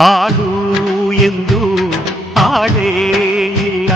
ಆಡು ಎಂದು ಆಡೇ ಇಲ್ಲ.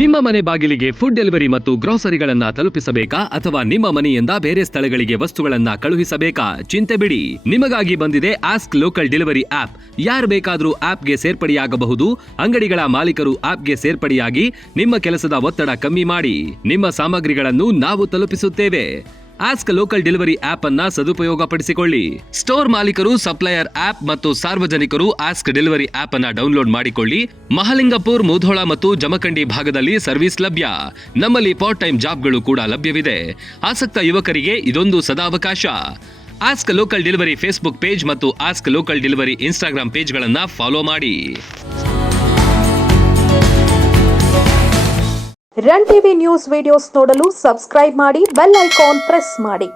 ನಿಮ್ಮ ಮನೆ ಬಾಗಿಲಿಗೆ ಫುಡ್ ಡೆಲಿವರಿ ಮತ್ತು ಗ್ರೋಸರಿಗಳನ್ನ ತಲುಪಿಸಬೇಕಾ ಅಥವಾ ನಿಮ್ಮ ಮನೆಯಿಂದ ಬೇರೆ ಸ್ಥಳಗಳಿಗೆ ವಸ್ತುಗಳನ್ನ ಕಳುಹಿಸಬೇಕಾ? ಚಿಂತೆ ಬಿಡಿ, ನಿಮಗಾಗಿ ಬಂದಿದೆ ಆಸ್ಕ್ ಲೋಕಲ್ ಡೆಲಿವರಿ ಆಪ್. ಯಾರು ಬೇಕಾದರೂ ಆಪ್ಗೆ ಸೇರ್ಪಡೆಯಾಗಬಹುದು. ಅಂಗಡಿಗಳ ಮಾಲೀಕರು ಆಪ್ಗೆ ಸೇರ್ಪಡೆಯಾಗಿ ನಿಮ್ಮ ಕೆಲಸದ ಒತ್ತಡ ಕಮ್ಮಿ ಮಾಡಿ ನಿಮ್ಮ ಸಾಮಗ್ರಿಗಳನ್ನು ನಾವು ತಲುಪಿಸುತ್ತೇವೆ. ಆಸ್ಕ್ ಲೋಕಲ್ ಡೆಲಿವರಿ ಆಪ್ ಅನ್ನ ಸದುಪಯೋಗಪಡಿಸಿಕೊಳ್ಳಿ. ಸ್ಟೋರ್ ಮಾಲೀಕರು, ಸಪ್ಲೈಯರ್ ಆಪ್ ಮತ್ತು ಸಾರ್ವಜನಿಕರು ಆಸ್ಕ್ ಡೆಲಿವರಿ ಆಪ್ ಅನ್ನ ಡೌನ್ಲೋಡ್ ಮಾಡಿಕೊಳ್ಳಿ. ಮಹಲಿಂಗಪುರ್, ಮುಧೋಳ ಮತ್ತು ಜಮಖಂಡಿ ಭಾಗದಲ್ಲಿ ಸರ್ವಿಸ್ ಲಭ್ಯ. ನಮ್ಮಲ್ಲಿ ಪಾರ್ಟ್ ಟೈಮ್ ಜಾಬ್ಗಳು ಕೂಡ ಲಭ್ಯವಿದೆ. ಆಸಕ್ತ ಯುವಕರಿಗೆ ಇದೊಂದು ಸದಾವಕಾಶ. Ask local delivery Facebook page ಮತ್ತು ಆಸ್ಕ್ ಲೋಕಲ್ ಡೆಲಿವರಿ ಇನ್ಸ್ಟಾಗ್ರಾಮ್ ಪೇಜ್ಗಳನ್ನ ಫಾಲೋ ಮಾಡಿ. ರನ್ ಟಿವಿ ನ್ಯೂಸ್ ವಿಡಿಯೋಸ್ ನೋಡಲು ಸಬ್ಸ್ಕ್ರೈಬ್ ಮಾಡಿ, ಬೆಲ್ ಐಕಾನ್ ಪ್ರೆಸ್ ಮಾಡಿ.